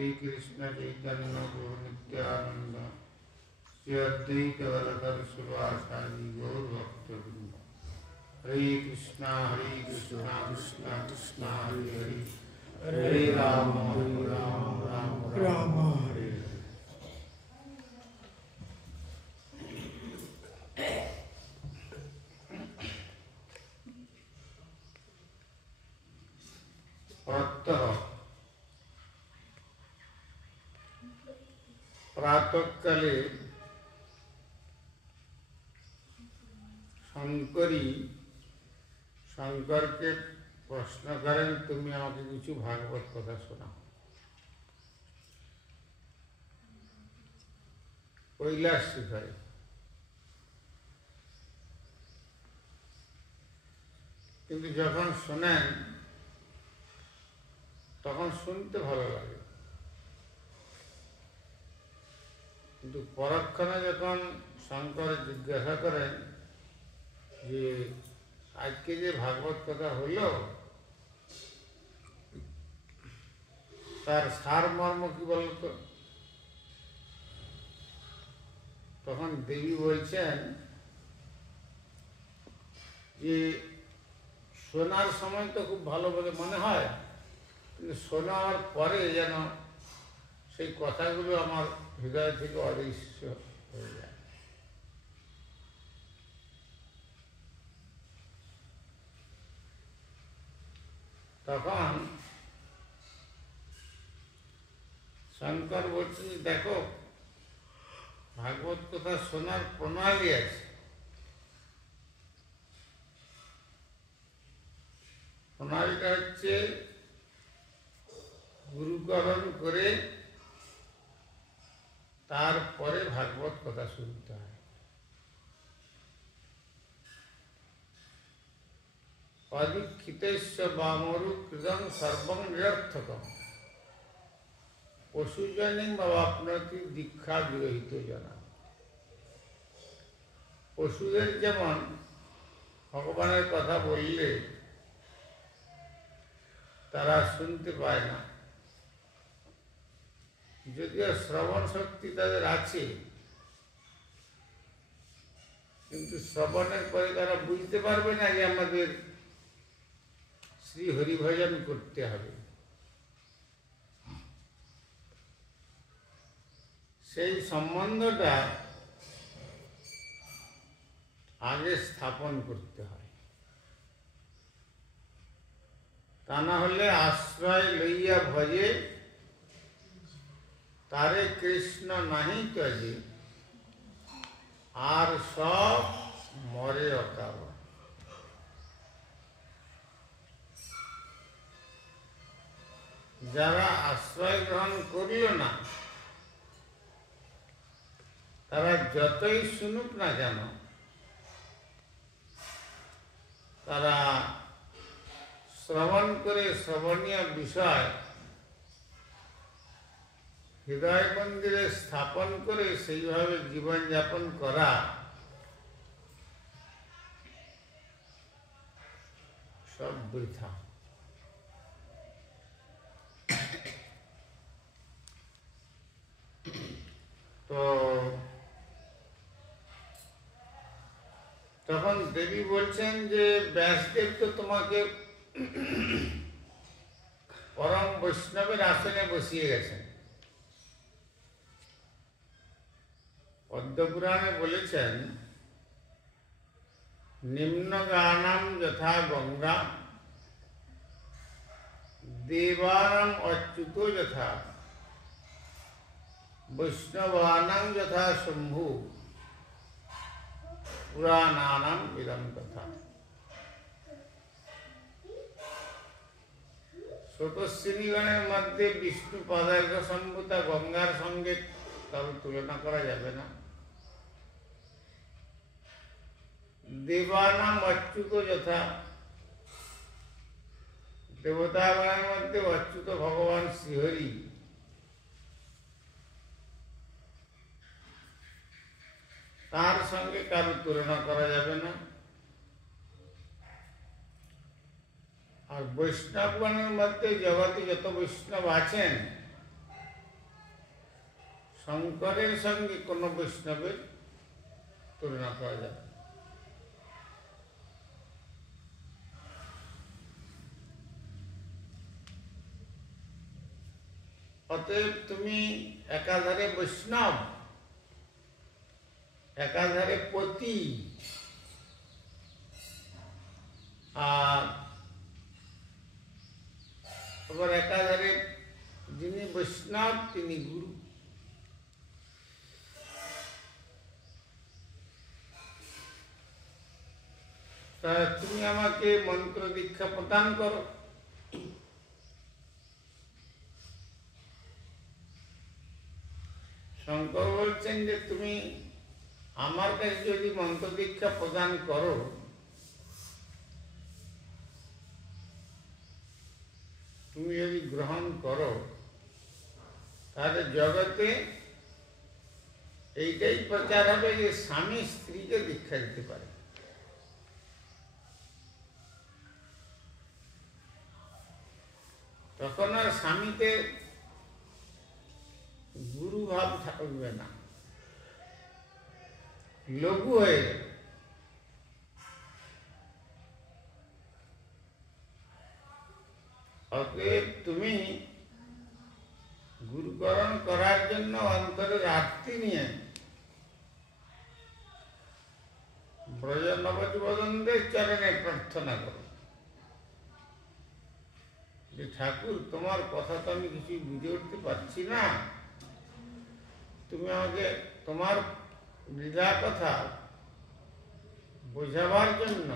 कृष्ण चैतन्य प्रभु नित्यानंद श्री अद्वैत गदाधर शिवासादि गौर भक्तवृंद। हरे कृष्णा कृष्णा कृष्णा हरे हरे, हरे राम राम राम हरे हरे। प्रातःकाले शंकरी शंकर के प्रश्न करें, तुम्हें आगे किछु भागवत कथा सुनाओ। कैलाश शिखरे किन्तु जखन शोनेन तखन सुनते भालो लागे, किन्तु परक्षणे जखन शंकर जिज्ञासा करें जे आज के जे भागवत कथा हलो तार सारमर्म की बोलतो, तखन देवी बोलছেন যে শোনার সময় তো খুব ভালো বলে মনে হয়, কিন্তু শোনার পরে যেন সেই কথাগুলো আমার হৃদয় থেকে অদৃশ্য হয়ে যায়। তখন শঙ্কর বলছেন, দেখো ভাগবত কথা শোনার প্রণালী আছে। প্রণালীটা হচ্ছে গুরুকরণ করে তারপরে ভাগবত কথা শুনতে হয়। অদীক্ষিতস্য বামরু কৃতং সর্বং নিরর্থকম পশুজনিং ভাবাপ্নোতি দীক্ষা বিরহিত জনা। পশুদের যেমন ভগবানের কথা বললে তারা শুনতে পায় না, যদিও শ্রবণ শক্তি তাদের আছে, কিন্তু শ্রবণের পরে তারা বুঝতে পারবে না যে আমাদের শ্রী হরিভজন করতে হবে। সেই সম্বন্ধটা আগে স্থাপন করতে হয়, তা না হলে আশ্রয় লইয়া ভজে তারে কৃষ্ণ নাহি ত্যাজে আর সব মরে অকাল। যারা আশ্রয় গ্রহণ করিল না তারা যতই শুনুক না কেন, তারা শ্রবণ করে শ্রবণীয় বিষয় হৃদয় মন্দিরে স্থাপন করে সেইভাবে জীবনযাপন করা সব বৃথা। তো তখন দেবী বলছেন যে ব্যাসদেব তো তোমাকে পরম বৈষ্ণবের আসনে বসিয়ে গেছেন। পদ্মপুরাণে বলেছেন, নিম্ন গানাম যথা গঙ্গা দেবানাম অচ্যুত যথা বৈষ্ণবানাম যথা শম্ভু পুরাণানাম ইদম কথা। স্রোতস্বিনীগণের মধ্যে বিষ্ণু পদার্ঘ সম্ভূতা গঙ্গার সঙ্গে কারো তুলনা করা যাবে না। দেবানাম অচ্যুত যথা, দেবতাগণের মধ্যে অচ্যুত ভগবান শ্রীহরি, তার সঙ্গে কারো তুলনা করা যাবে না। আর বৈষ্ণবগণের মধ্যে জগতে যত বৈষ্ণব আছেন শঙ্করের সঙ্গে কোনো বৈষ্ণবের তুলনা করা যাবে। অতএব তুমি একাধারে বৈষ্ণব, একাধারে পতি, আর আবার একাধারে যিনি বৈষ্ণব তিনি গুরু। তা তুমি আমাকে মন্ত্র দীক্ষা প্রদান করো। শঙ্কর বলছেন যে তুমি আমার কাছে যদি মন্ত্র দীক্ষা প্রদান করো, তুমি যদি গ্রহণ করো, তাহলে জগতে এইটাই প্রচার হবে যে স্বামী স্ত্রীকে দীক্ষা দিতে পারে। তখন আর স্বামীতে গুরু ভাব থাকবে না, লঘু হয়ে যাবে। অতএব তুমি গুরুকরণ করার জন্য অন্তরে আর্তি নিয়ে ব্রজ নবযুবকদের চরণে প্রার্থনা করো যে ঠাকুর, তোমার কথা তো আমি কিছুই বুঝে উঠতে পারছি না, তুমি আমাকে তোমার লীলা কথা বোঝাবার জন্য,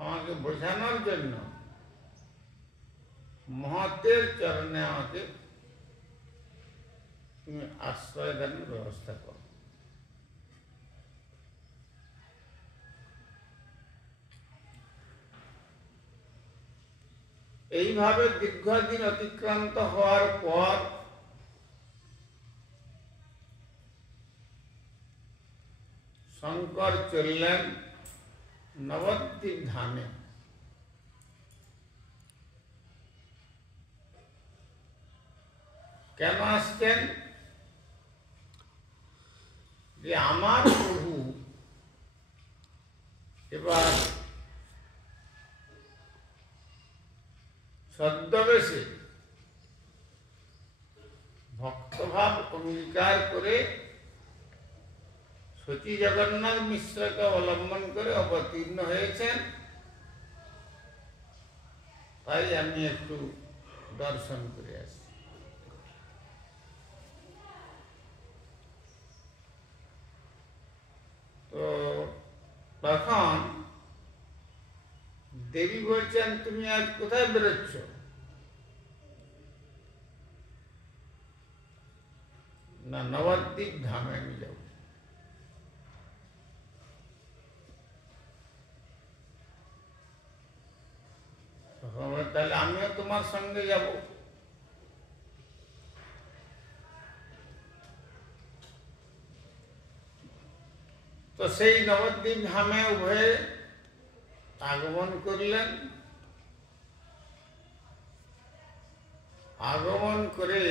আমাকে বোঝানোর জন্য মহতের চরণে আমাকে তুমি আশ্রয় দানের ব্যবস্থা করো। এইভাবে দীর্ঘদিন অতিক্রান্ত হওয়ার পর শঙ্কর চললেন নবদ্বীপ ধামে। কেন আসছেন? যে আমার প্রভু এবার ছদ্মবেশে ভক্তভাব অঙ্গীকার করে সতী জগন্নাথ মিশ্রকে অবলম্বন করে অবতীর্ণ হয়েছেন। তাই আমি একটু দর্শন করে আসি। তো তখন দেবী বলছেন, তুমি আজ কোথায় বেরোচ্ছ? না, নবদ্বীপ ধামে আমি যাব। তাহলে আমিও তোমার সঙ্গে যাব। তো সেই নবদ্বীপ ধামে উভয়ে আগমন করলেন। আগমন করে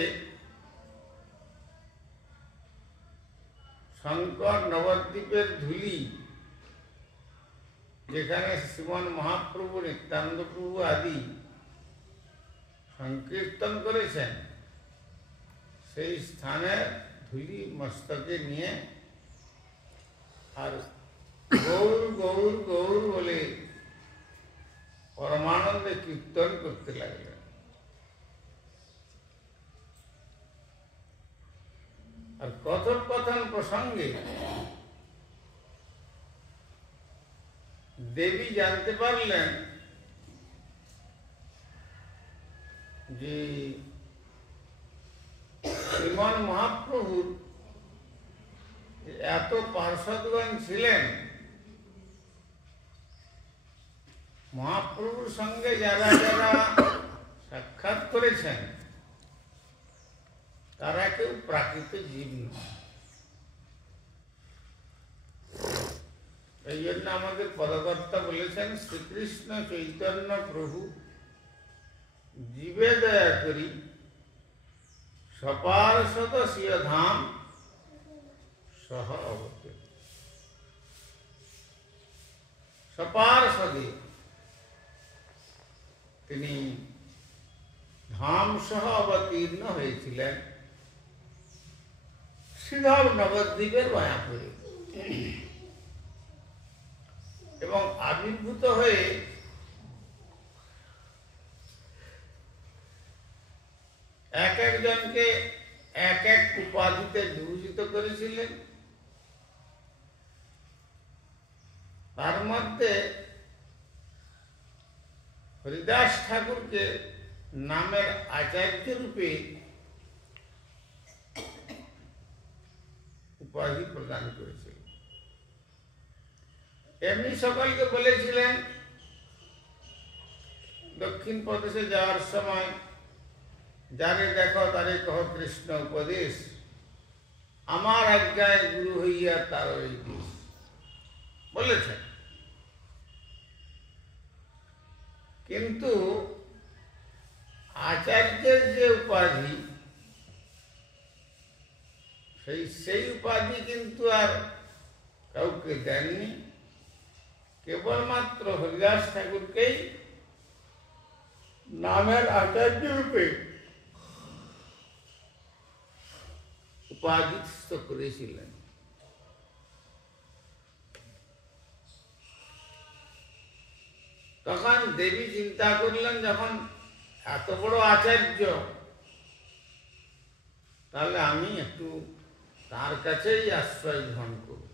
শঙ্কর নবদ্বীপের ধূলি, যেখানে শ্রীমন মহাপ্রভু, নিত্যানন্দ প্রভু আদি সংকীর্তন করেছেন, সেই স্থানে ধূলি মস্তকে নিয়ে আর গৌর গৌর গৌর বলে পরমানন্দে কীর্তন করতে লাগলেন। আর কথোপকথন প্রসঙ্গে দেবী জানতে পারলেন যে শ্রীমন মহাপ্রভুর এত পার্ষদগণ ছিলেন, মহাপ্রভুর সঙ্গে যারা যারা সাক্ষাৎ করেছেন তারা কেউ প্রাকৃত জীব নয়। এই জন্য আমাদের পদকর্তা বলেছেন, শ্রীকৃষ্ণ চৈতন্য প্রভু জীবে দয়া করি সপার্ষদ স্বীয় ধাম সহ অবতীর্ণ। সপার্ষদে তিনি ধাম সহ অবতীর্ণ হয়েছিলেন শ্রীধর নবদ্বীপের মায়াপুরে, এবং আবির্ভূত হয়ে এক একজনকে এক এক উপাধিতে বিভূষিত করেছিলেন। তার মধ্যে হরিদাস ঠাকুরকে নামের আচার্য রূপে উপাধি প্রদান করেছিলেন। এমনি সকলকে বলেছিলেন দক্ষিণ প্রদেশে যাওয়ার সময়, যারে দেখো তারে কহ কৃষ্ণ উপদেশ, আমার আজ্ঞায় গুরু হইয়া তার এই দেশ বলেছেন। কিন্তু আচার্যের যে উপাধি, সেই উপাধি কিন্তু আর কাউকে দেননি, কেবলমাত্র হরিদাস ঠাকুরকেই নামের আচার্য রূপে উপাধিস্থ করেছিলেন। তখন দেবী চিন্তা করলেন, যখন এত বড় আচার্য, তাহলে আমি একটু তার কাছেই আশ্রয় গ্রহণ করব।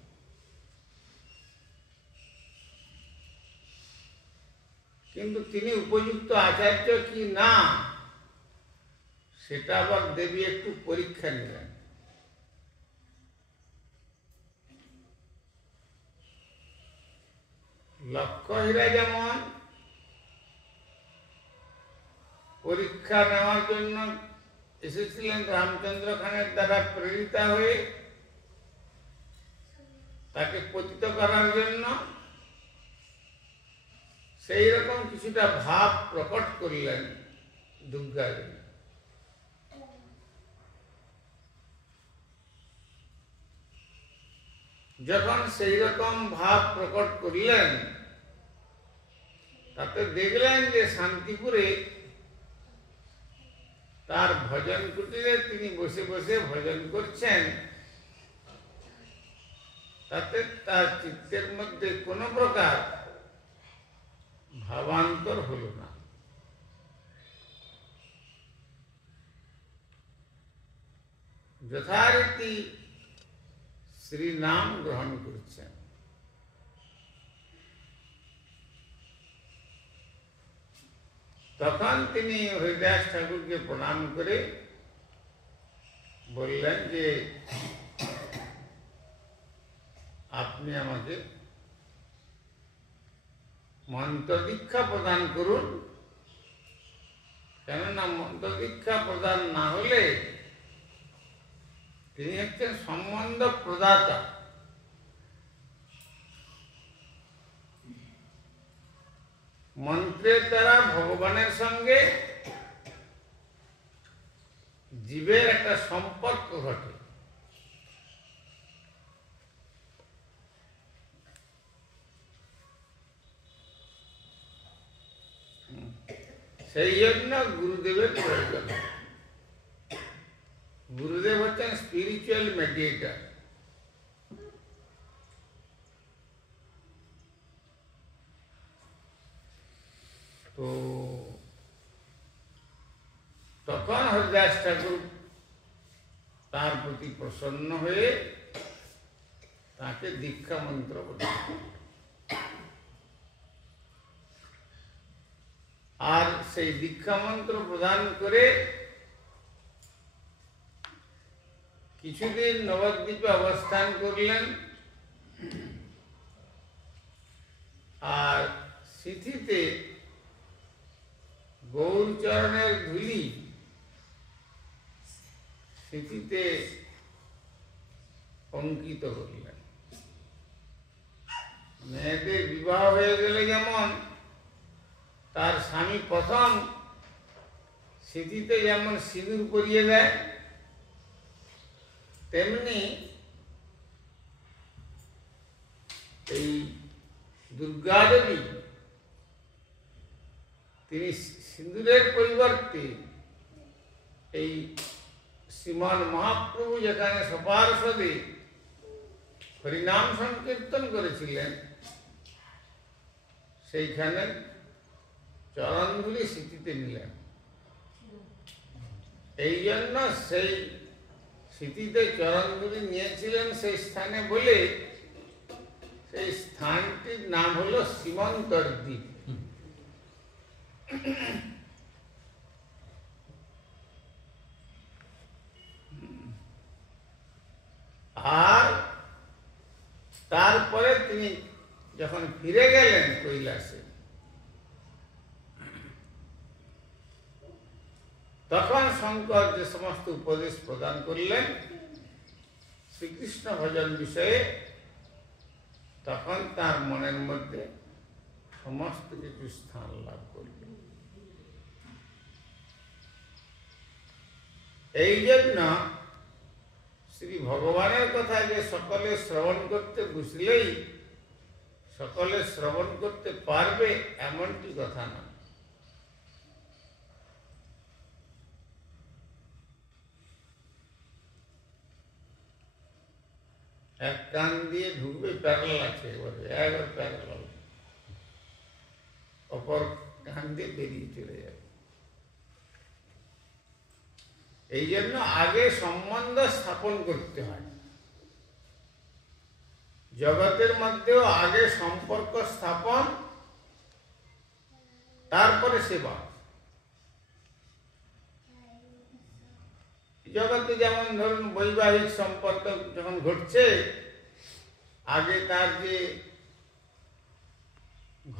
কিন্তু তিনি উপযুক্ত আচার্য কি না, সেটা আবার দেবী একটু পরীক্ষা নিলেন। লক্ষ্যহীরা যেমন পরীক্ষা নেওয়ার জন্য এসেছিলেন রামচন্দ্র খানের দ্বারা প্রেরিতা হয়ে তাকে পতিত করার জন্য, সেই রকম কিছুটা ভাব প্রকট করলেন দুর্গা দেবী। যখন সেই রকম ভাব প্রকট করলেন, তাতে দেখলেন যে শান্তিপুরে তার ভজন কুটিরে তিনি বসে বসে ভজন করছেন, তাতে তার চিত্তের মধ্যে কোনো প্রকার ভাবান্তর হল না। যথারীতি শ্রী নাম গ্রহণ করছেন। তখন তিনি হরিদাস ঠাকুরকে প্রণাম করে বললেন যে আপনি আমাকে মন্ত্র দীক্ষা প্রদান করুন, কেননা মন্ত্র দীক্ষা প্রদান না হলে তিনি হচ্ছেন সম্বন্ধ প্রদাতা। মন্ত্রের দ্বারা ভগবানের সঙ্গে জীবের একটা সম্পর্ক ঘটে। সেই জন্য গুরুদেবের প্রয়োজন। গুরুদেব হচ্ছেন স্পিরিচুয়াল মেডিয়েটর। তো তখন হরিদাস ঠাকুর তার প্রতি প্রসন্ন হয়ে তাকে দীক্ষা মন্ত্র প্রদান করলেন। আর সেই দীক্ষা মন্ত্র প্রদান করে কিছুদিন নবদ্বীপে অবস্থান করলেন। আর সিথিতে গৌরচরণের ধূলি সিথিতে অঙ্কিত করলেন। মেয়েদের বিবাহ হয়ে গেলে যেমন তার স্বামী প্রথম সিথিতে যেমন সিঁদুর পরিয়ে দেয়, তেমনি এই দুর্গা দেবী তিনি সিঁদুরের পরিবর্তে এই শ্রীমান মহাপ্রভু যেখানে সপার্ষদে হরিনাম সংকীর্তন করেছিলেন সেইখানে চরণধুলি স্মৃতিতে নিলেন। এই জন্য সেই স্মৃতিতে চরণধুলি নিয়েছিলেন সেই স্থানে বলে সেই স্থানটির নাম হলো সীমন্তর দ্বীপ। আর তারপরে তিনি যখন ফিরে গেলেন কৈলাসে, তখন শঙ্কর যে সমস্ত উপদেশ প্রদান করলেন শ্রীকৃষ্ণ ভজন বিষয়ে, তখন তার মনের মধ্যে সমস্ত কিছু স্থান লাভ করল। এই জন্য শ্রী ভগবানের কথা যে সকলে শ্রবণ করতে বুঝলেই সকলে শ্রবণ করতে পারবে এমনটি কথা না। এক কান দিয়ে ঢুকবে, প্যারালাল আছে, একবার প্যারালাল, অপর কান দিয়ে বেরিয়ে চলে যাবে। এই জন্য আগে সম্বন্ধ স্থাপন করতে হয়। জগতের মধ্যেও আগে সম্পর্ক স্থাপন, তারপরে সেবা। জগতে যেমন ধরুন বৈবাহিক সম্পর্ক যখন ঘটছে, আগে তার যে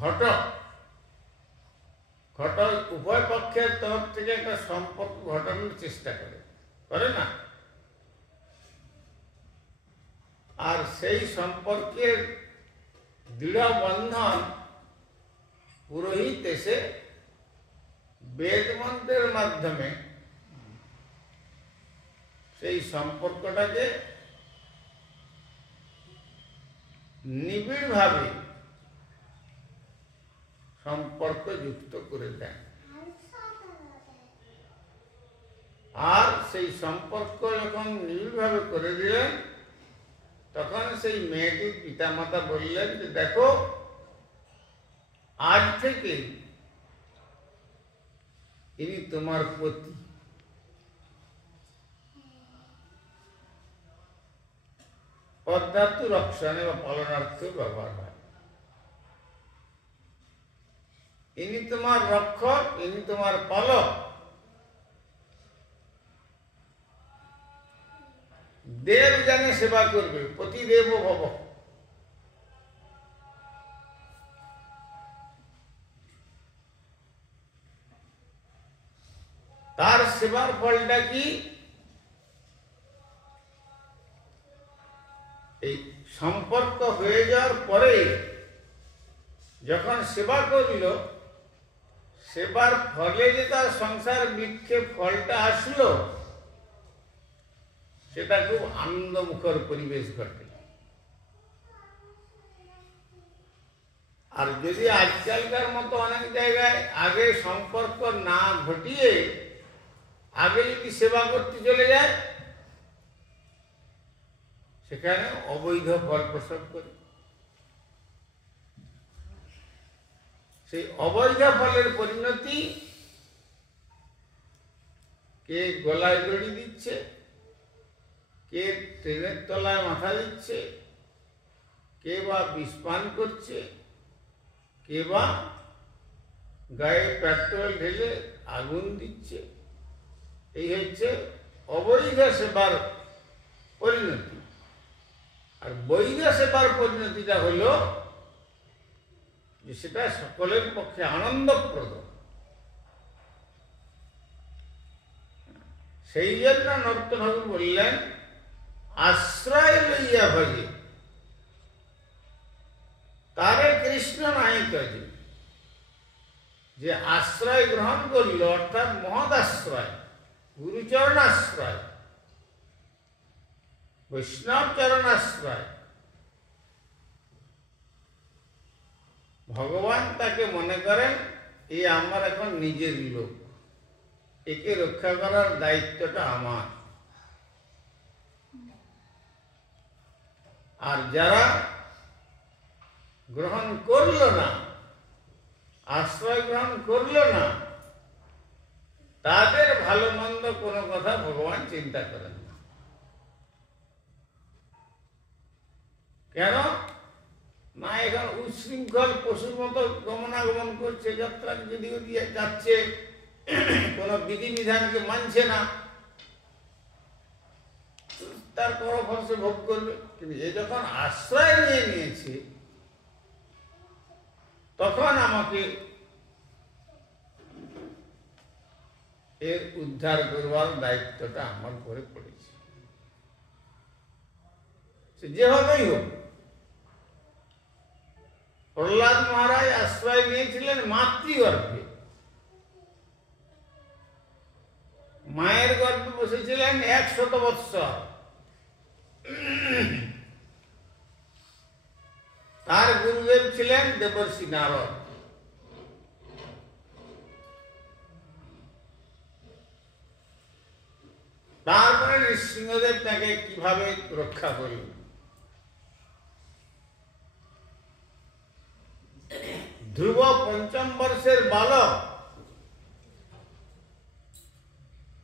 ঘটক উভয় পক্ষের তরফ থেকে একটা সম্পর্ক ঘটানোর চেষ্টা করে না? আর সেই সম্পর্কের দৃঢ় বন্ধন পুরোহিত এসে বেদ মন্ত্রের মাধ্যমে সেই সম্পর্কটাকে নিবিড়ভাবে সম্পর্ক যুক্ত করে দেন। আর সেই সম্পর্ক যখন নিবিড়ভাবে করে দিলেন, তখন সেই মেয়েটির পিতামাতা বললেন যে দেখো, আজ থেকে ইনি তোমার পতি। পদ্মার্থ রক্ষণে বা পালনার্থ ব্যবহার হয়। ইনি তোমার রক্ষক, ইনি তোমার পালক। দেব জানে সেবা করবে, পতিদেব ভব। তার সেবার ফলটা কি? এই সম্পর্ক হয়ে যাওয়ার পরে যখন সেবা করিল, সেবার ফলে যে তার সংসার বৃক্ষে ফলটা আসলো, সেটা খুব আনন্দমুখর পরিবেশ ঘটে। আর যদি আজকালকার মতো অনেক জায়গায় আগে সম্পর্ক না ঘটিয়ে আগে যদি সেবা করতে চলে যায়, সেখানে অবৈধ ফল প্রসব করে। সেই অবৈধ ফলের পরিণতি, কে গলায় দড়ি দিচ্ছে, কে ট্রেনের তলায় মাথা দিচ্ছে, কে বা বিষপান করছে, কে বা গায়ে পেট্রোল ঢেলে আগুন দিচ্ছে। এই হচ্ছে অবৈধ সেবার পরিণতি। আর বৈধ সেবার পরিণতিটা হলো যে সেটা সকলের পক্ষে আনন্দপ্রদ। সেই জন্য নর্ত ঠাকুর বললেন, আশ্রয় লইয়া ভজে তারে কৃষ্ণ নাই কাজে। যে আশ্রয় গ্রহণ করল, অর্থাৎ মহৎ আশ্রয়, গুরুচরণ আশ্রয়, বৈষ্ণব চরণাশ্রয়, ভগবান তাকে মনে করেন এই আমার এখন নিজের লোক, একে রক্ষা করার দায়িত্বটা আমার। আর যারা গ্রহণ করল না, আশ্রয় গ্রহণ করল না, তাদের ভালো মন্দ কোনো কথা ভগবান চিন্তা করেন না। কেন না? এখন উচ্ছৃঙ্খল পশুর মতো গমনাগমন করছে, যাত্রা যদি দিয়ে যাচ্ছে, কোন বিধিবিধানকে মানছে না, তার কর্মফল সে ভোগ করবে। কিন্তু এ যখন আশ্রয় নিয়ে নিয়েছে, তখন আমাকে এর উদ্ধার করবার দায়িত্বটা আমার উপরে পড়েছে। সে যেভাবেই হোক, প্রহ্লাদ মহারাজ আশ্রয় নিয়েছিলেন মাতৃগর্ভে, মায়ের গর্ভে বসেছিলেন 100 বৎসর। তার গুরুদেব ছিলেন দেবর্ষি নারদ। তারপরে নৃসিংহদেব তাকে কিভাবে রক্ষা করলেন। ধ্রুব 5ম বর্ষের বালক,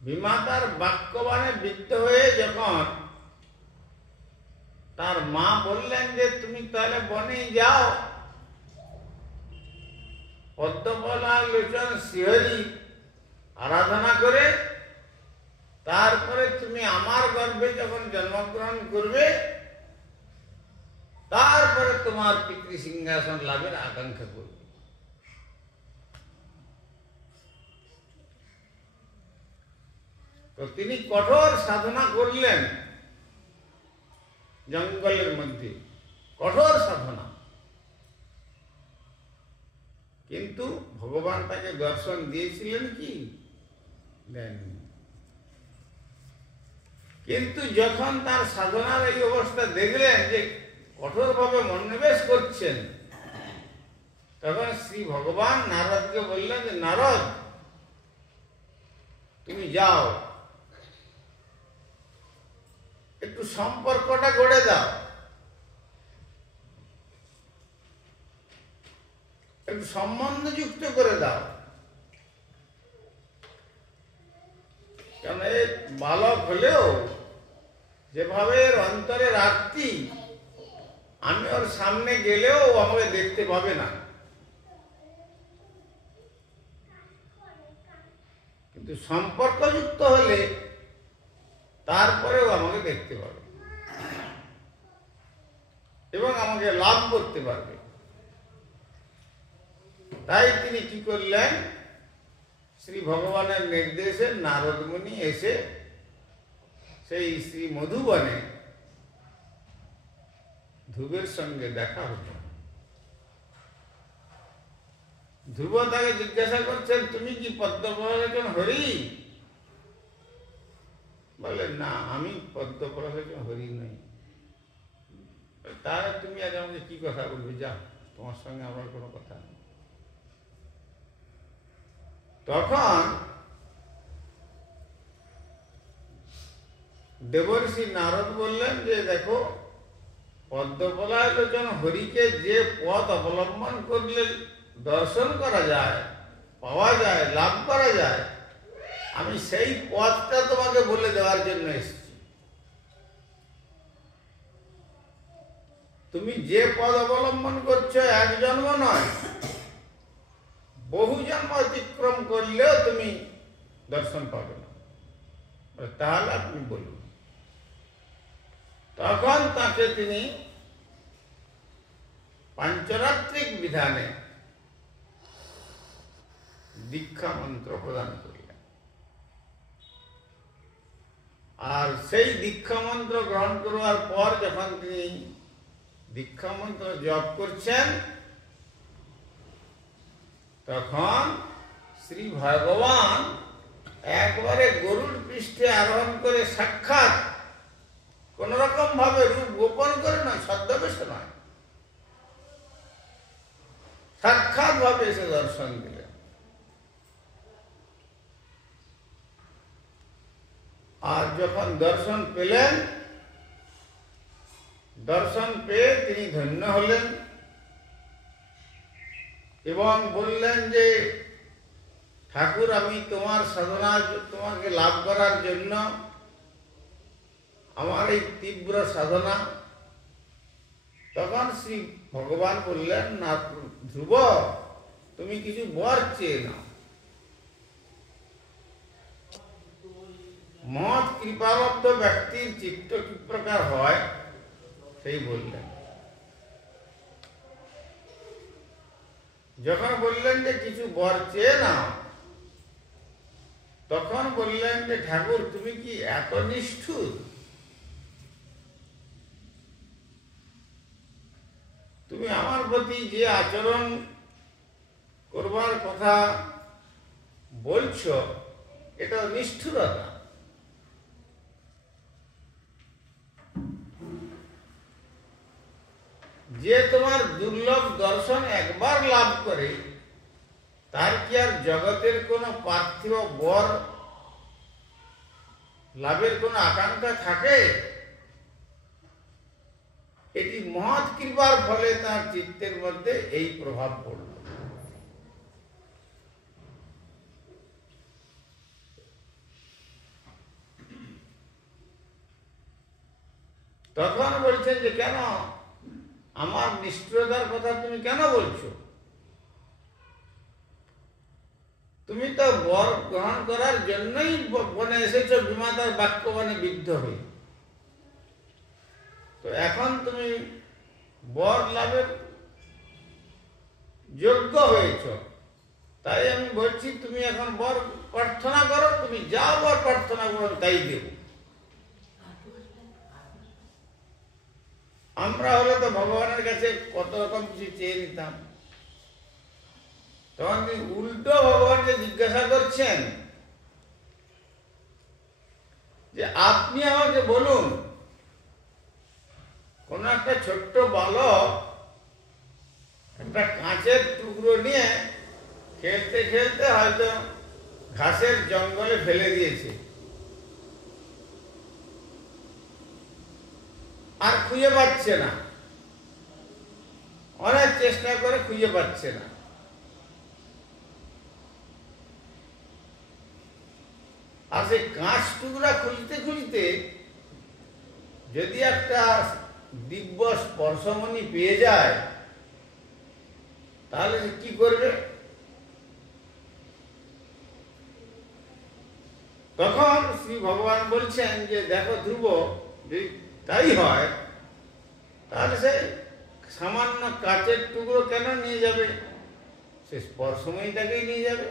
বিমাতার বাক্যবাণে বিদ্ধ হয়ে যখন তার মা বললেন যে তুমি তাহলে বনেই যাও, পদ্মফলা লোচন শ্রীহরি আরাধনা করে তারপরে তুমি আমার গর্ভে যখন জন্মগ্রহণ করবে, তারপরে তোমার পিতৃ সিংহাসন লাভের আকাঙ্ক্ষা করবে। তো তিনি কঠোর সাধনা করলেন জঙ্গলের মধ্যে, কঠোর সাধনা। কিন্তু ভগবান তাকে দর্শন দিয়েছিলেন কি? দেননি। কিন্তু যখন তার সাধনার এই অবস্থা দেখলেন যে কঠোরভাবে মনোনিবেশ করছেন, তখন শ্রী ভগবান নারদকে বললেন যে নারদ, তুমি যাও, একটু সম্পর্কটা গড়ে দাও, একটু সম্বন্ধ যুক্ত করে দাও। কেন এই বালক হলেও যেভাবে এর অন্তরে রাখতি, আমি ওর সামনে গেলেও আমাকে দেখতে পাবে না, কিন্তু সম্পর্কযুক্ত হলে তারপরেও আমাকে দেখতে পাবে এবং আমাকে লাভ করতে পারবে। তাই তিনি কি করলেন? শ্রী ভগবানের নির্দেশে নারদ মুনি এসে সেই শ্রী মধুবনে ধ্রুবের সঙ্গে দেখা হল। ধ্রুব তাকে জিজ্ঞাসা করছেন, তুমি কি পদ্মপরালোচন হরি? বলে না, আমি পদ্মপরালোচন হরি নই। তাহলে তুমি আজ আমাকে কি কথা বলবে? যাও, তোমার সঙ্গে আমার কোনো কথা নেই। তখন দেবর্ষি নারদ বললেন যে দেখো, পদ্মপলালোচন হরিকে যে পথ অবলম্বন করলে দর্শন করা যায়, পাওয়া যায়, লাভ করা যায়, আমি সেই পথটা তোমাকে বলে দেওয়ার জন্য এসেছি। তুমি যে পথ অবলম্বন করছো এক জন্ম নয়, বহু জন্ম অতিক্রম করলেও তুমি দর্শন পাবে না। তাহলে আপনি বলুন। তখন তাকে তিনি পাঞ্চরাত্রিক বিধানে দীক্ষা মন্ত্র প্রদান করলেন। আর সেই দীক্ষা মন্ত্র গ্রহণ করার পর যখন তিনি দীক্ষা মন্ত্র জপ করছেন, তখন শ্রী ভগবান একবারে গরুর পৃষ্ঠে আরোহণ করে সাক্ষাৎ কোন রকম ভাবে রূপ গোপন করে নয়, ছদ্মবেশে নয়, সাক্ষাৎ ভাবে এসে দর্শন দিলেন। আর যখন দর্শন পেলেন, দর্শন পেয়ে তিনি ধন্য হলেন এবং বললেন যে ঠাকুর, আমি তোমার সাধনা, তোমাকে লাভ করার জন্য আমার এই তীব্র সাধনা। তখন শ্রী ভগবান বললেন, না ধ্রুব, তুমি কিছু বর চেয়ে নাও। মহৎ কৃপাবদ্ধ ব্যক্তির চিত্ত কি প্রকার হয় সেই বললেন। যখন বললেন যে কিছু বর চেয়ে নাও, তখন বললেন যে ঠাকুর, তুমি কি এত নিষ্ঠুর? তুমি আমার প্রতি যে আচরণ করবার কথা বলছো, এটা নিষ্ঠুরতা। যে তোমার দুর্লভ দর্শন একবার লাভ করে, তার কি আর জগতের কোন পার্থিব বর লাভের কোন আকাঙ্ক্ষা থাকে? এটি মহৎ কৃপার ফলে তার চিত্তের মধ্যে এই প্রভাব পড়ল। তখন বলছেন যে কেন আমার নিষ্ঠুরতার কথা তুমি কেন বলছো? তুমি তো বর গ্রহণ করার জন্যই বনে এসেছো, বিমাতার বাক্য বনে বিদ্ধ হয়ে। তো এখন তুমি বর লাভের যোগ্য হয়েছ, তাই আমি বলছি তুমি এখন বর প্রার্থনা করো, তুমি যা বর প্রার্থনা করো তাই দেব। আমরা হলে তো ভগবানের কাছে কত রকম কিছু চেয়ে নিতাম। তখন তিনি উল্টো ভগবানকে জিজ্ঞাসা করছেন যে আপনি আমাকে বলুন, কোন একটা ছোট্ট বালক একটা কাঁচের টুকরো নিয়ে খেলতে খেলতে হয়তো ঘাসের জঙ্গলে ফেলে দিয়েছে, আর খুঁজে পাচ্ছে না, অনেক চেষ্টা করে খুঁজে পাচ্ছে না। আর সেই কাঁচ টুকরা খুঁজতে খুঁজতে যদি একটা দিব্য স্পর্শমণি পেয়ে যায়, তাহলে কি করবে? তখন শ্রী ভগবান বলছেন যে দেখো ধ্রুব, যদি তাই হয় তাহলে সে সামান্য কাচের টুকরো কেন নিয়ে যাবে? সে স্পর্শমণিটাকেই নিয়ে যাবে।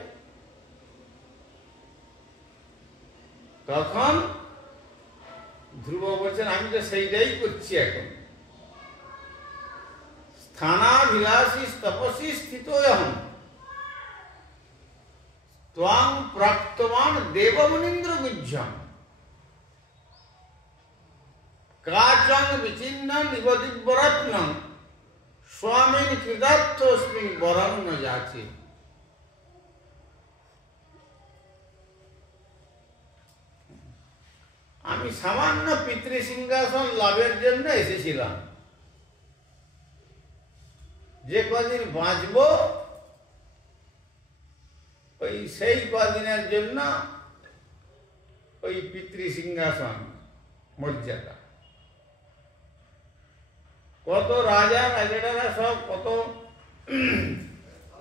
তখন ধ্রুব বলছেন, আমি তো সেইটাই করছি এখন। স্থানাভিলাষী তপসী স্থিত ত্বাং প্রাপ্তবান দেবমুনীন্দ্র গুহ্যম কাচং বিচিন্ন নিবদিব্যরত্নং স্বামীন কৃতার্থস্মি বরং ন যাচি। আমি সামান্য পিতৃসিংহাসন লাভের জন্য এসেছিলাম। যে কদিন বাঁচব ওই সেই কদিনের জন্য ওই পিতৃসিংহাসন মর্যাদা। কত রাজা রাজারা সব কত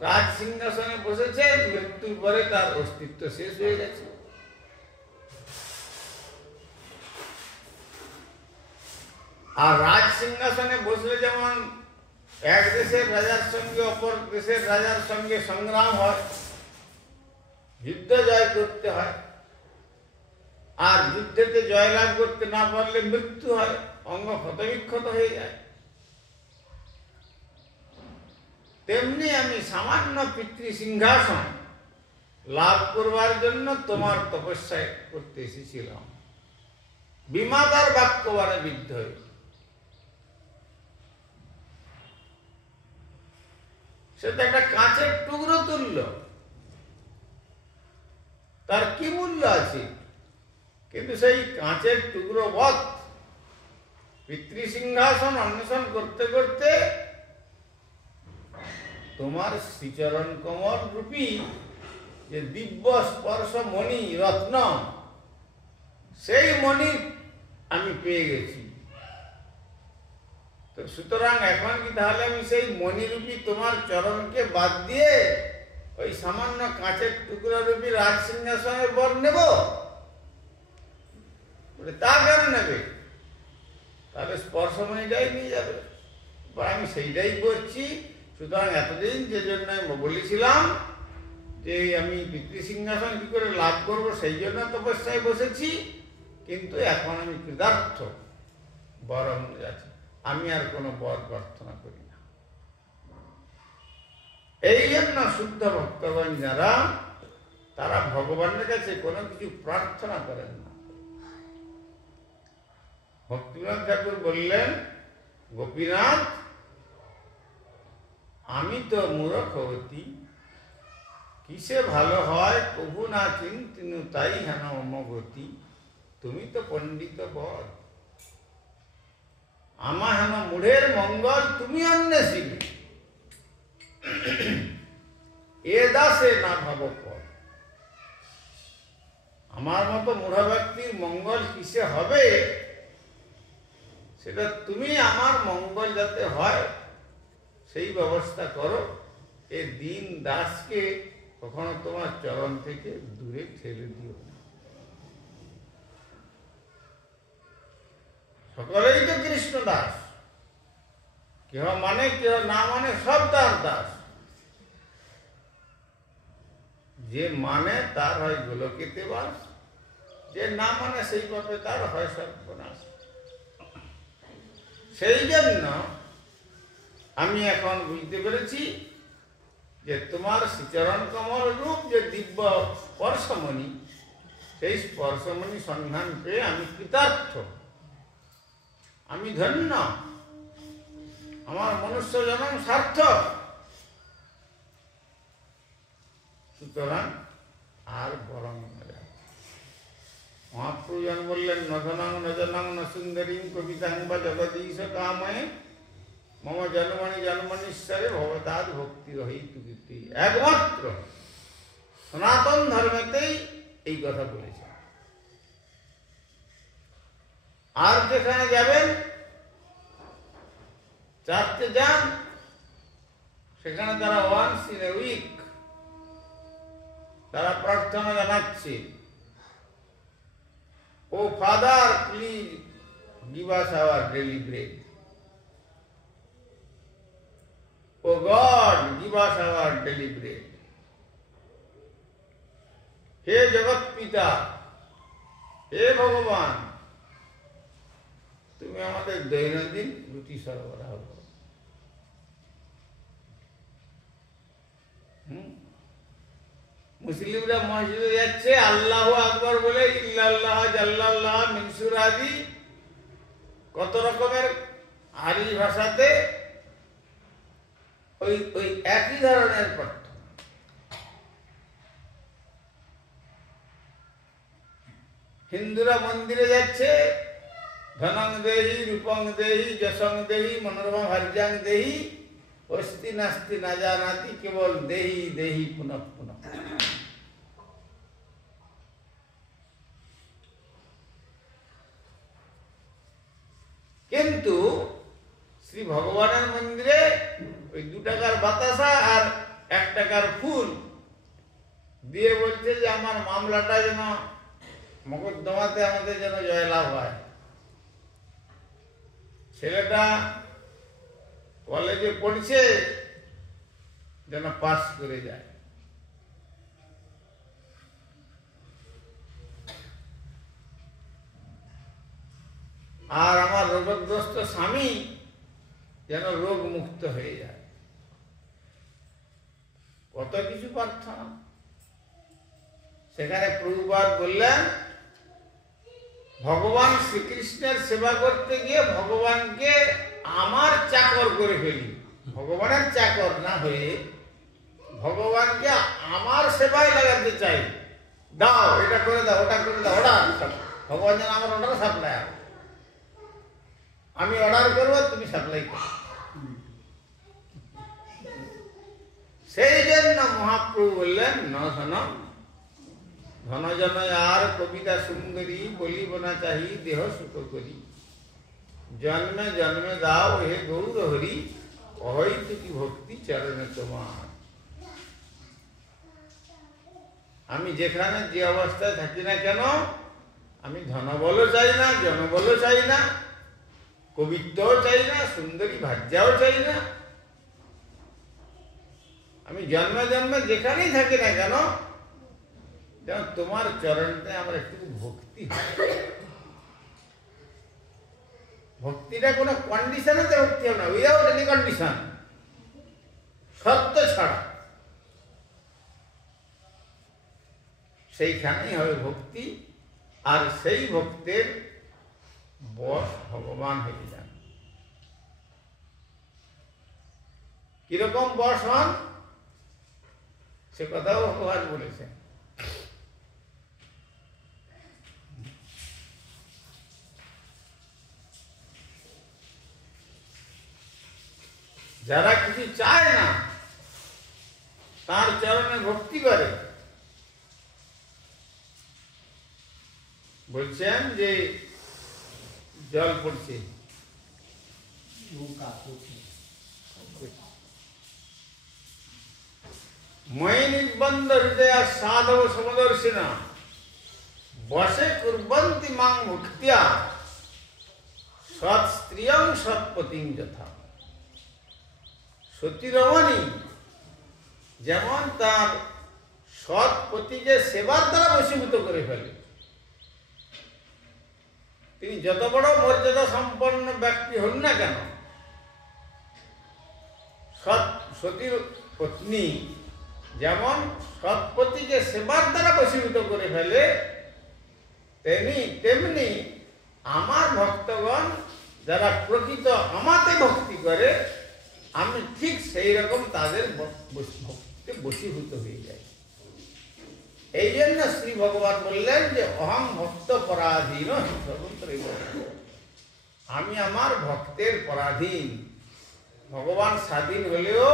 রাজ সিংহাসনে বসেছে, মৃত্যুর পরে তার অস্তিত্ব শেষ হয়ে গেছে। আর রাজ সিংহাসনে বসলে যেমন এক দেশের রাজার সঙ্গে অপর দেশের রাজার সঙ্গে সংগ্রাম হয়, যুদ্ধ জয় করতে হয়, আর যুদ্ধেতে জয়লাভ করতে না পারলে মৃত্যু হয়, অঙ্গ ক্ষতবিক্ষত হয়ে যায়। তেমনি আমি সামান্য পিতৃসিংহাসন লাভ করবার জন্য তোমার তপস্যা করতে এসেছিলাম। বিমাতার বাক্যবাণে বিদ্ধ হয়ে সে তো একটা কাঁচের টুকরো তুলল, তার কি মূল্য আছে? কিন্তু সেই কাঁচের টুকরো বৎ পিতৃসিংহাসন অন্বেষণ করতে করতে তোমার শ্রীচরণ কমল রূপী যে দিব্য স্পর্শ মণি রত্ন, সেই মণি আমি পেয়ে গেছি। তো সুতরাং এখন কি তাহলে আমি সেই মণিরূপী তোমার চরণকে বাদ দিয়ে ওই সামান্য কাঁচের টুকরা রূপী রাজ সিংহাসনের বর নেব? তা কেন নেবে? তাহলে স্পর্শমণিটাই নিয়ে যাবে। আমি সেইটাই করছি। সুতরাং এতদিন যে জন্য বলেছিলাম যে আমি পিতৃসিংহাসন কি করে লাভ করব, সেই জন্য তপস্যায় বসেছি, কিন্তু এখন আমি কৃতার্থ, বর যাচ্ছি, আমি আর কোনো বর প্রার্থনা করি না। এই জন্য শুদ্ধ ভক্তগণ যারা, তারা ভগবানের কাছে কোনো কিছু প্রার্থনা করেন না। ভক্তিনাথ ঠাকুর বললেন, গোপীনাথ আমি তো মূরখবতী, কিসে ভালো হয় প্রভু না চিন্তিনু তাই হেন অমগতি, তুমি তো পণ্ডিত বর, আমা হেন মূঢ়ের মঙ্গল তুমি অন্বেষিবে, এ দাসে না ভাব পর। আমার মতো মূঢ় ব্যক্তির মঙ্গল কিসে হবে, সেটা তুমি আমার মঙ্গল যাতে হয় সেই ব্যবস্থা করো। এ দিন দাসকে কখনো তোমার চরণ থেকে দূরে ঠেলে দিও না। সকলেই তো কৃষ্ণ দাস, কেহ মানে কেহ না মানে, সব তার দাস। যে মানে তার হয় গোলকেতে বাস, যে না মানে সেই পাপে তার হয় সর্বনাশ। সেই জন্য আমি এখন বুঝতে পেরেছি যে তোমার শ্রীচরণ কমল রূপ যে দিব্য স্পর্শমণি, সেই স্পর্শমণি সন্ধান পেয়ে আমি কৃতার্থ, আমি ধন্য, আমার মনুষ্য জন্ম সার্থক। সুতরাং আর বরং মহাপ্রভু বললেন, নধনাং নজনাং ন সুন্দরীং কবিতাং বা জগদীশ কাময়ে মম জন্মনি জন্মনিশ্বরে ভবতাদ ভক্তি রহিত কীর্তি। একমাত্র সনাতন ধর্মেতেই এই কথা বলেছে। আর যেখানে যাবেন, চার্চে যান, সেখানে তারা ওয়ান্স ইন এ উইক তারা প্রার্থনা জানাচ্ছে, O father please give us our daily bread, O God give us our daily bread. হে জগৎ পিতা, হে ভগবান, তুমি আমাদের দৈনন্দিন রুটি সরবরাহ করো। মুসলিমরা মসজিদে যাচ্ছে, আল্লাহ আকবর বলে ইল্লাল্লাহ জাল্লাল্লাহ মিনসুর আদি কত রকমের আরবি ভাষাতে ওই ওই একই ধরনের প্রার্থনা। হিন্দুরা মন্দিরে যাচ্ছে, ধনং দেহি রূপং দেহি যশং দেহি মনোরমা ভার্যাং দেহি অস্তি নাস্তি না জানাতি কেবল দেহি দেহি পুনঃ পুনঃ। কিন্তু শ্রী ভগবানের মন্দিরে ওই 2 টাকার বাতাসা আর 1 টাকার ফুল দিয়ে বলছে যে আমার মামলাটা যেন মকদ্দমাতে আমাদের যেন জয়লাভ হয়। ছেলেটা কলেজে পড়ছে, যেন পাস করে যায়। আর আমার রোগগ্রস্ত স্বামী যেন রোগ মুক্ত হয়ে যায়। কত কিছু প্রার্থনা। সেখানে প্রভুপাদ বললেন, ভগবান শ্রীকৃষ্ণের সেবা করতে গিয়ে ভগবানকে আমার চাকর করে ফেলি, ভগবানের চাকর না হয়ে ভগবানকে আমার সেবায় লাগাতে চাই। দাও, এটা করে দাও, ওটা করে দাও, অর্ডার। ভগবান যেন আমার অর্ডার সাপ্লাই, আমি অর্ডার করবো, তুমি সাপ্লাই করো। সেই জন্য মহাপ্রভু বললেন, ন ধন ধন জন আর কবিতা সুন্দরী, বলিব না চাহি দেহ সুখ করি। জন্মে জন্মে দাও হে গৌর হরি, অহৈতু কি ভক্তি চরণে তোমার। আমি যেখানে যে অবস্থায় থাকি না কেন, আমি ধন বলও চাই না, জন বলও চাই না, কবিত্বও চাই না, সুন্দরী ভাজ্যাও চাই না। আমি জন্মে জন্মে যেখানেই থাকি না কেন, যেন তোমার চরণে আমার একটু ভক্তি হয়। ভক্তিটা কোনো কন্ডিশনেতে ভক্তি হবে না, উইদাউট এনি কন্ডিশন, সত্য ছাড়া। সেইখানেই হবে ভক্তি, আর সেই ভক্তের বশ ভগবান হয়ে যান। কিরকম বশ হন সে কথাও ভগবান বলেছেন। যারা কিছু চায় না, তার চরণে ভক্তি করে, বলছেন যে জল পড়ছে, ময়ি নির্বন্ধ হৃদয় সাধব সমদর্শিনা, বসে কুর্বন্তি মাং মুক্তিয়া, সৎ স্ত্রিয়ং সৎপতিং যথা। সতী রমণী যেমন তার সৎ পতিকে সেবার দ্বারা বশীভূত করে ফেলে, তিনি যত বড় মর্যাদা সম্পন্ন ব্যক্তি হন না কেন, সতীর পত্নী যেমন সৎপতিকে সেবার দ্বারা বশীভূত করে ফেলে, তেমনি আমার ভক্তগণ যারা প্রকৃত আমাতে ভক্তি করে, আমি ঠিক সেই রকম তাদের ভক্তিতে বশীভূত হয়ে যাই। এই জন্য শ্রী ভগবান বললেন যে অহং ভক্ত পরাধীন, আমি আমার ভক্তের পরাধীন। ভগবান স্বাধীন হলেও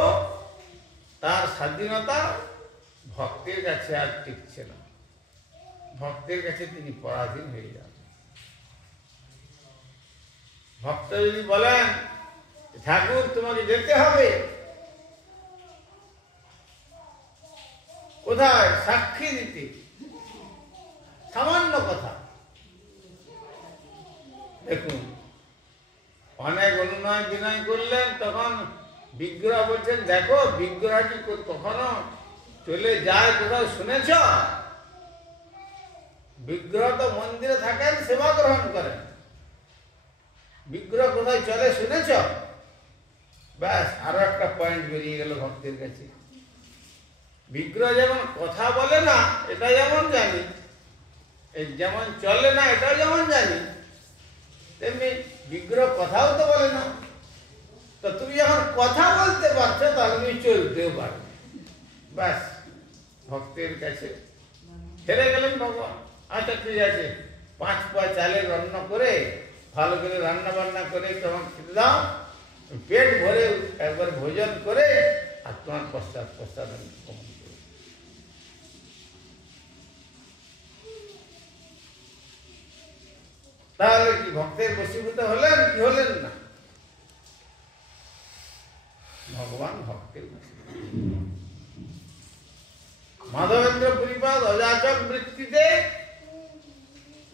তার স্বাধীনতা ভক্তের কাছে আর টিকছে না, ভক্তের কাছে তিনি পরাধীন হয়ে যান। ভক্ত যদি বলেন ঠাকুর তোমাকে যেতে হবে, কোথায়? সাক্ষী দিতে, সামান্য কথা। দেখুন, অনেক অনুনয় বিনয় করলেন, তখন বিগ্রহ বলছেন দেখো বিগ্রহ কি কখনো চলে যায় কোথাও শুনেছ? বিগ্রহ তো মন্দিরে থাকেন, সেবা গ্রহণ করেন, বিগ্রহ কোথায় চলে শুনেছ? ব্যাস, আরো একটা পয়েন্ট বেরিয়ে গেল ভক্তের কাছে। বিগ্রহ যেমন কথা বলে না এটা যেমন জানি, যেমন চলে না এটাও যেমন জানি, তেমনি বিগ্রহ কথাও তো বলে না। তো তুমি যখন কথা বলতে পারছো তাহলে তুমি চলতেও পারো। ব্যাস, ভক্তের কাছে হেরে গেলেন ভগবান। আচ্ছা ঠিক আছে, 5 পয় চালের রান্না করে ভালো করে রান্না বান্না করে তোমার খেতে দাও, পেট ভরে একবার ভোজন করে আর তোমার পশ্চাৎ আমি কমন করব। তাহলে কি ভক্তের বশীভূত হলেন কি হলেন না? ভগবান ভক্তের বশীভূত। মাধবেন্দ্র পুরীপাদ অযাচক বৃত্তিতে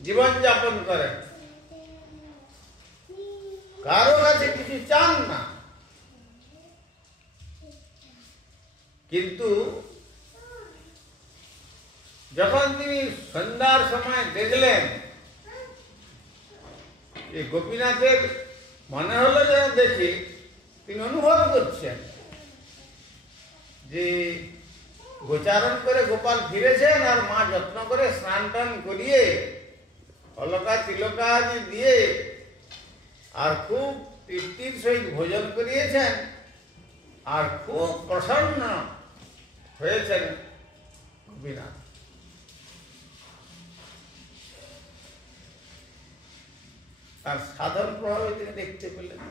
জীবনযাপন করেন, কারো কাছে কিছু চান না, কিন্তু যখন তিনি সন্ধ্যার সময় দেখলেন এই গোপীনাথের মনে হলো যেন দেখি, তিনি অনুভব করছেন যে গোচারণ করে গোপাল ফিরেছেন আর মা যত্ন করে স্নান টান করিয়ে অলকা তিলকা আদি দিয়ে আর খুব তৃপ্তির সহিত ভোজন করিয়েছেন আর খুব প্রসন্ন হয়েছেন গোপীনাথ। তার সাধন প্রভাবে তিনি দেখতে পেলেন,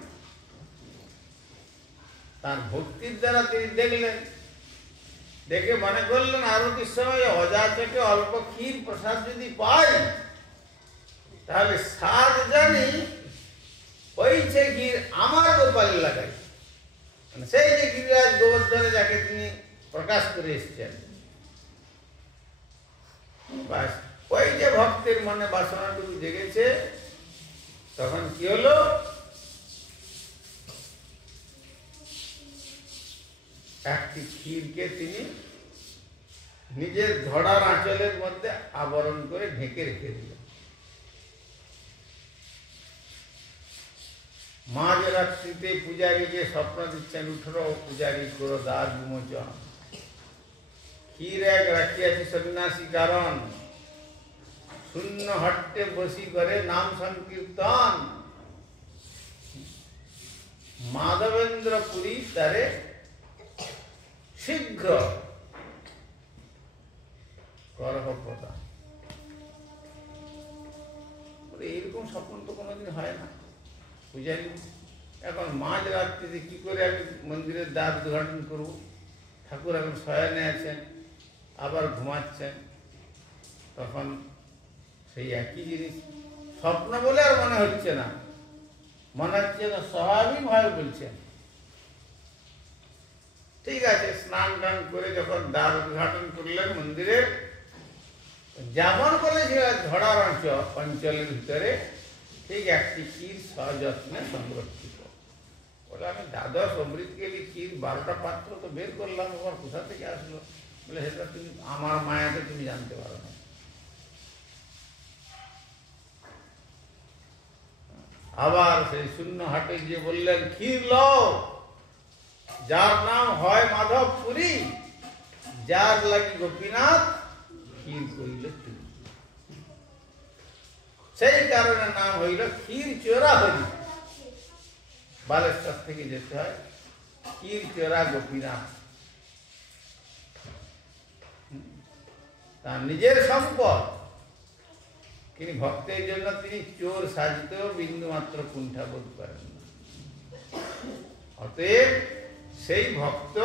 তার ভক্তির দ্বারা তিনি দেখলেন, দেখে মনে করলেন আরতির সময় অযাচকে অল্প ক্ষীর প্রসাদ যদি পাই তাহলে সাত জানি ওই যে ক্ষীর আমার গোপালে লাগাই, মানে সেই যে গিরিরাজ গোবর্ধনে যাকে তিনি প্রকাশ করে এসেছেন, বাস ওই যে ভক্তের মনে বাসনাটুকু জেগেছে, তখন কি হলো, একটি ক্ষীরকে তিনি নিজের ধড়ার আঁচলের মধ্যে আবরণ করে ঢেকে রেখে দিলেন। মাঝ রাত্রিতে পূজারীকে স্বপ্ন দিচ্ছেন, উঠো পূজারী করো দ্বার বিমোচন, ক্ষীর এক রাখিয়াছি সন্ন্যাসী কারণ, শূন্য হট্টে বসি করে নাম সংকীর্তন, মাধবেন্দ্র পুরী তারে শীঘ্র করহ প্রদান। এইরকম স্বপ্ন তো কোনোদিন হয় না। পূজারী এখন মাঝ রাত্রিতে কি করে আমি মন্দিরের দ্বার উদ্ঘাটন করব? ঠাকুর এখন শয়নে আছেন, আবার ঘুমাচ্ছেন, তখন সেই একই জিনিস স্বপ্ন বলে আর মনে হচ্ছে না, মনে হচ্ছে না স্বাভাবিকভাবে বলছেন। ঠিক আছে, স্নান টান করে যখন দ্বার উদ্ঘাটন করলেন মন্দিরের, যেমন বলেছিল ধড়ার অঞ্চলের ভিতরে ঠিক একটি ক্ষীর সযত্নে সংরক্ষিত। বলে আমি দ্বাদশ অমৃত গেলি ক্ষীর 12টা পাত্র তো বের করলাম, আবার কোথা থেকে আসলো? বলে সেটা তুমি আমার মায়াতে তুমি জানতে পারো না। আবার সেই শূন্য হাটে গিয়ে বললেন ক্ষীর লও, যার নাম হয় মাধব পুরী, যার লাগি গোপীনাথ ক্ষীর করিল চুরি। সেই কারণে নাম হইল ক্ষীর চোরা হরি। বালেশ্বর থেকে যেতে হয় ক্ষীর চোরা গোপীনাথ। তার নিজের সম্পদ, তিনি ভক্তের জন্য তিনি চোর সাজিতেও বিন্দু মাত্র কুণ্ঠা বোধ করেন না। অতএব সেই ভক্ত,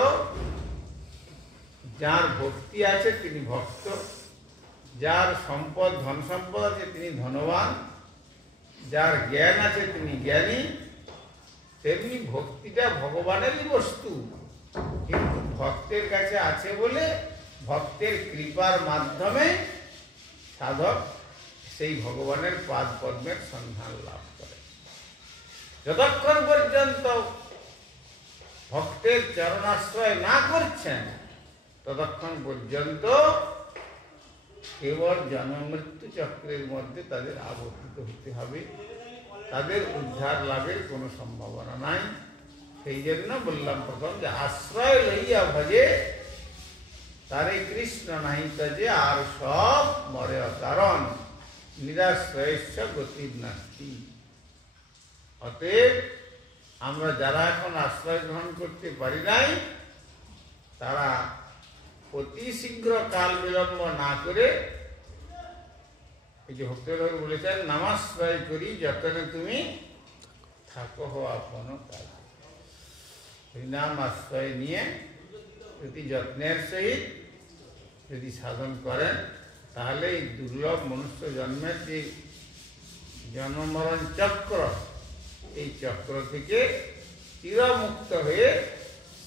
যার ভক্তি আছে তিনি ভক্ত, যার সম্পদ ধন সম্পদ আছে তিনি ধনবান, যার জ্ঞান আছে তিনি জ্ঞানী। তেমনি ভক্তিটা ভগবানেরই বস্তু, কিন্তু ভক্তের কাছে আছে বলে ভক্তের কৃপার মাধ্যমে সাধক সেই ভগবানের পাদ পদ্মের সন্ধান লাভ করে। যতক্ষণ পর্যন্ত ভক্তের চরণাশ্রয় না করছেন ততক্ষণ পর্যন্ত কেবল জন্ম মৃত্যু চক্রের মধ্যে তাদের আবর্তিত হতে হবে, তাদের উদ্ধার লাভের কোনো সম্ভাবনা নাই। সেই জন্য বললাম প্রথম যে আশ্রয় লইয়া ভজে তারে কৃষ্ণ নাই তজে, আর সব মরে অকারণ, নিরাশ্রয়স্য গতির নাস্তি। অতএব আমরা যারা এখন আশ্রয় গ্রহণ করতে পারি নাই, তারা অতি শীঘ্র কাল বিলম্ব না করে, এই যে ভক্তের বলেছেন নামাশ্রয় করি যতনে তুমি থাকো আপন কাজ। হরিনাম আশ্রয় নিয়ে যদি যত্নের সহিত যদি সাধন করেন, তাহলে এই দুর্লভ মনুষ্য জন্মের যে জন্মমরণ চক্র, এই চক্র থেকে চিরমুক্ত হয়ে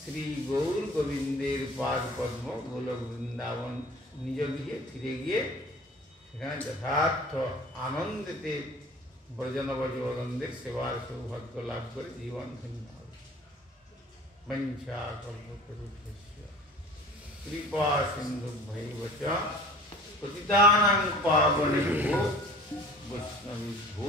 শ্রী গৌর গোবিন্দের পাদ পদ্ম গোলক বৃন্দাবন নিজ গিয়ে ফিরে গিয়ে সেখানে যথার্থ আনন্দেতে ব্রজনবজবন্দের সেবার সৌভাগ্য লাভ করে জীবন ধন্য হবে। মঞ্চা কল্পতরুভ্যশ্চ কৃপা সিন্ধুভ্যৈব চ পতিতানাং পাবনেভ্যো বৈষ্ণবেভ্যো